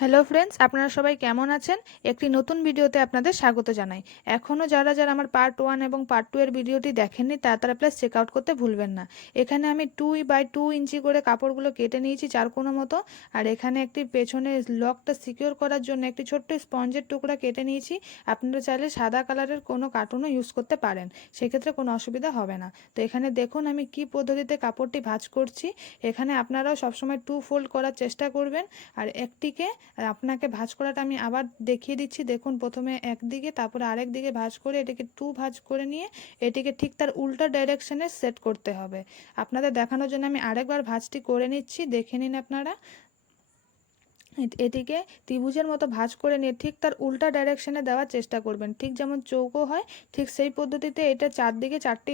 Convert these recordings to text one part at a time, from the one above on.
Hello friends, আপনারা সবাই কেমন আছেন? একটি নতুন ভিডিওতে আপনাদের স্বাগত জানাই। এখনও যারা যারা আমার পার্ট 1 এবং পার্ট 2 এর ভিডিওটি দেখেননি তারা প্লাস চেক আউট করতে ভুলবেন না। এখানে আমি 2 বাই 2 ইঞ্চি করে কাপড়গুলো কেটে নিয়েছি চারকোনা মতো। আর এখানে একটি পেছনে লকটা সিকিউর করার জন্য একটি ছোট্ট স্পঞ্জের টুকরা কেটে নিয়েছি। আপনারা চাইলে সাদা কালারের কোনো কার্টুনও ইউজ করতে পারেন, সেক্ষেত্রে কোনো অসুবিধা হবে না। তো এখানে দেখুন আমি কি পদ্ধতিতে কাপড়টি ভাঁজ করছি। এখানে আপনারাও সবসময় 2 ফোল্ড করার চেষ্টা করবেন। আর একটিকে আর আপনাকে ভাঁজ করাটা আমি আবার দেখিয়ে দিচ্ছি। দেখুন, প্রথমে একদিকে তারপরে আরেক দিকে ভাঁজ করে এটিকে 2 ভাঁজ করে নিয়ে এটিকে ঠিক তার উল্টা ডাইরেকশনে সেট করতে হবে। আপনাদের দেখানোর জন্য আমি আরেকবার ভাঁজটি করে নিচ্ছি, দেখে নিন আপনারা। এটিকে ত্রিভুজের মতো ভাঁজ করে নিয়ে ঠিক তার উল্টা ডাইরেকশনে দেওয়ার চেষ্টা করবেন। ঠিক যেমন চৌকো হয় ঠিক সেই পদ্ধতিতে এটা চারদিকে চারটি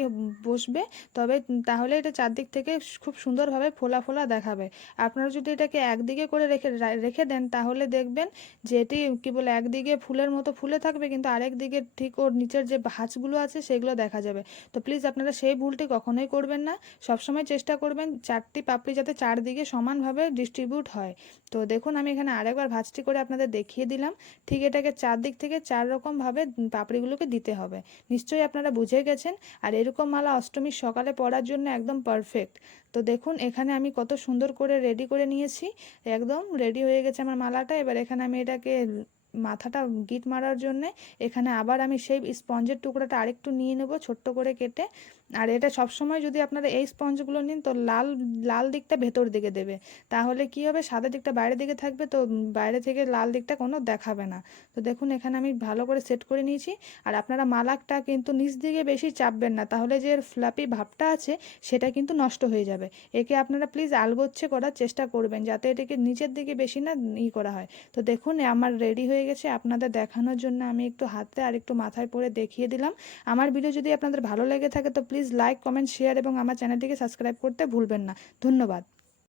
বসবে। তবে তাহলে এটা চারদিক থেকে খুব সুন্দরভাবে ফোলা ফোলা দেখাবে। আপনারা যদি এটাকে একদিকে করে রেখে রেখে দেন তাহলে দেখবেন যে এটি কী বলে একদিকে ফুলের মতো ফুলে থাকবে, কিন্তু আরেক দিকে ঠিক ওর নিচের যে ভাঁজগুলো আছে সেগুলো দেখা যাবে। তো প্লিজ আপনারা সেই ভুলটি কখনোই করবেন না। সবসময় চেষ্টা করবেন চারটি পাপড়ি যাতে চারদিকে সমানভাবে ডিস্ট্রিবিউট হয়। তো দেখুন আমি এখানে আরেকবার ভাঁজটি করে আপনাদের দেখিয়ে দিলাম। ঠিক এটাকে চারদিক থেকে চার রকমভাবে পাপড়িগুলোকে দিতে হবে। নিশ্চয়ই আপনারা বুঝে গেছেন। আর এরকম মালা অষ্টমীর সকালে পরার জন্য একদম পারফেক্ট। তো দেখুন এখানে আমি কত সুন্দর করে রেডি করে নিয়েছি। একদম রেডি হয়ে গেছে আমার মালাটা। এবার এখানে আমি এটাকে মাথাটা গিট মারার জন্যে এখানে আবার আমি সেই স্পঞ্জের টুকরোটা আরেকটু নিয়ে নেব ছোট্ট করে কেটে। আর এটা সবসময় যদি আপনারা এই স্পঞ্জগুলো নিন তো লাল লাল দিকটা ভেতর দিকে দেবে। তাহলে কি হবে, সাদা দিকটা বাইরের দিকে থাকবে, তো বাইরে থেকে লাল দিকটা কোনো দেখাবে না। তো দেখুন এখানে আমি ভালো করে সেট করে নিয়েছি। আর আপনারা মালাটা কিন্তু নিচ দিকে বেশি চাপবেন না, তাহলে যে ফ্লাপি ভাবটা আছে সেটা কিন্তু নষ্ট হয়ে যাবে। একে আপনারা প্লিজ আলগোচ্ছে করার চেষ্টা করবেন যাতে এটাকে নিচের দিকে বেশি না করা হয়। তো দেখুন আমার রেডি হয়ে গেছে। আপনাদের দেখানোর জন্য আমি একটু হাতে আর একটু মাথায় পরে দেখিয়ে দিলাম। আমার ভিডিও যদি আপনাদের ভালো লেগে থাকে তো প্লিজ লাইক, কমেন্ট, শেয়ার এবং আমার চ্যানেলটিকে সাবস্ক্রাইব করতে ভুলবেন না। ধন্যবাদ।